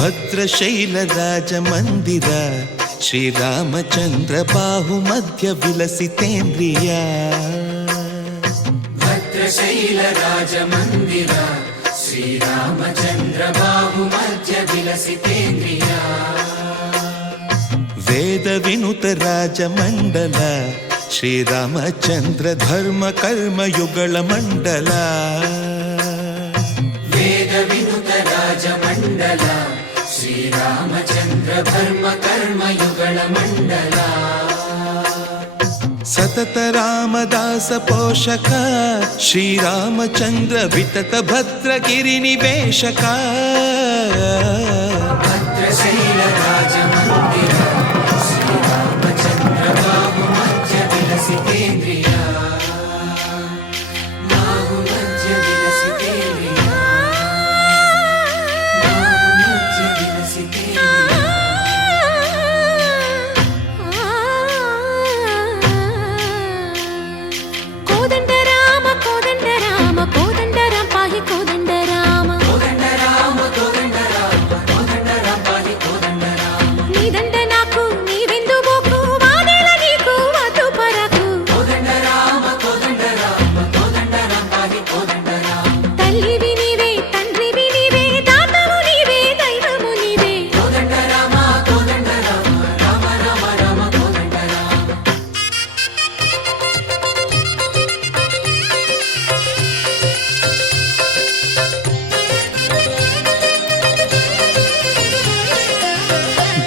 ಭದ್ರಶೈಲ ರಾಜ ಮಂದಿರ ಶ್ರೀರಾಮಚಂದ್ರ ಬಾಹು ಮಧ್ಯ ವಿಲಸಿತೇಂದ್ರಿಯ. ಭದ್ರಶೈಲ ರಾಜ ಮಂದಿರ ಶ್ರೀರಾಮಚಂದ್ರ ಬಾಹು ಮಧ್ಯ ವಿಲಸಿತೇಂದ್ರಿಯ. ವೇದ ವಿನುತ ರಾಜ ಮಂಡಲ ಶ್ರೀರಾಮಚಂದ್ರ ಧರ್ಮ ಕರ್ಮ ಯುಗಳ ಮಂಡಲ. ವೇದ ವಿನುತ ರಾಜ ಮಂಡಲ ಶ್ರೀರಾಮಚಂದ್ರ ಧರ್ಮ ಕರ್ಮ ಯುಗಳ ಮಂಡಲ. ಸತತ ರಾಮದಾಸ ಪೋಷಕ ಶ್ರೀರಾಮಚಂದ್ರ ವಿತತ ಭದ್ರಗಿರಿ ನಿವೇಶಕ. ಭದ್ರಶೈಲ ರಾಜ ಮಂದಿರ ಶ್ರೀರಾಮಚಂದ್ರ ಬಾಹು ಮಧ್ಯ ವಿಲಸಿತೇಂದ್ರಿಯ. ಬಾಹು ಮಧ್ಯ ವಿಲಸಿತೇಂದ್ರಿಯ.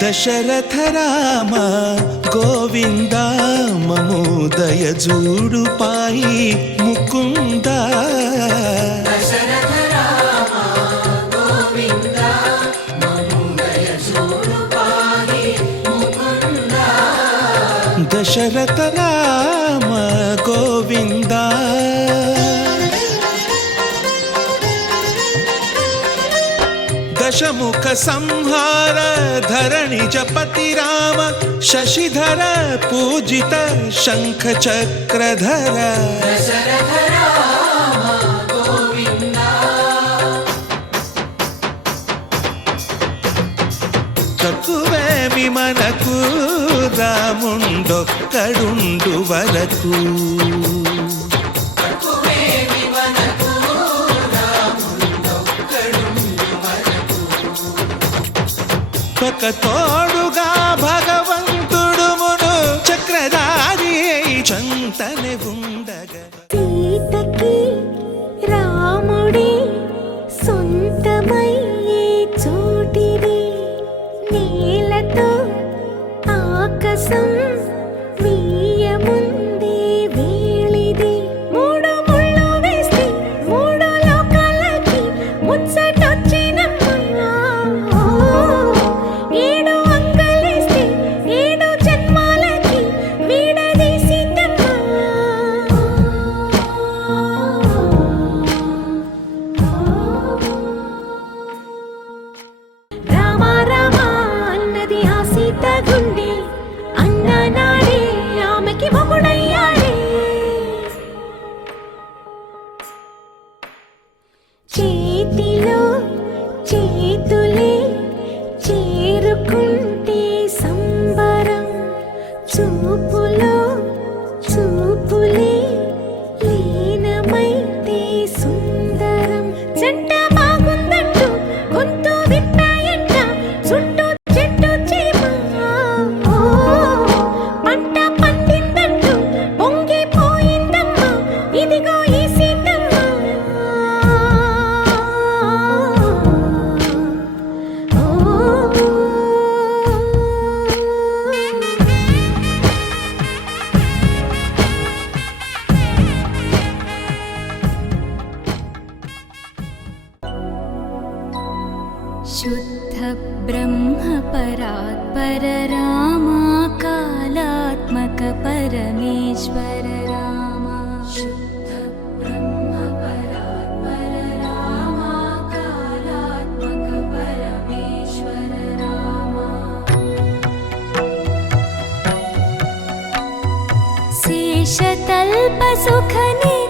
దశరథ రామ గోవింద మమోదయ జూడు పాయి ముకుంద. దశరథ రామ గోవింద మమోదయ జూడు పాయి ముకుంద. దశరథ రామ గోవింద దశముఖ సంహార ధరణి జపతి రామ శశిధర పూజిత శంఖ చక్రధర. దశరథ రామ గోవింద. తక్కువేమి మనకు రాముండొక్కడుండు వరకు. ఒక తోడుగా భగవంతుడు మును చక్రధారి చంతనే ఉండగా. సీతకి రాముడే సొంతమయ్యే చోటిది. నేలతో ఆకాశం వీయముందే వేళిది. మూడు ముళ్ళు వేస్తే మూడు లోకాలకి ముచ్చటొచ్చినమ్మా. ఏడు అంగలేస్తే ఏడు జన్మాలకి వీడదీసిందమ్మా. రామ రామ అన్నది ఆ సీత గుండె. అన్న నాడే ఆమెకి మొగుడయ్యాడే. చేతిలో చేతులే చేరుకుంటే సంబరం. చూపులో చూపులే లీనమైతే సుందరం. జంట బాగుందంటూ గొంతు విప్పాయంట చుట్టూ చెట్టు చీమ. పంట పండిందంటూ పొంగిపోయిందమ్మా ఇదిగో ఈ సీతమ్మ. शुद्ध ब्रह्म परात्पर रामा कालात्मक परमेश्वर रामा. शुद्ध ब्रह्म परात्पर रामा कालात्मक परमेश्वर रामा. निमेषतल्पसुखने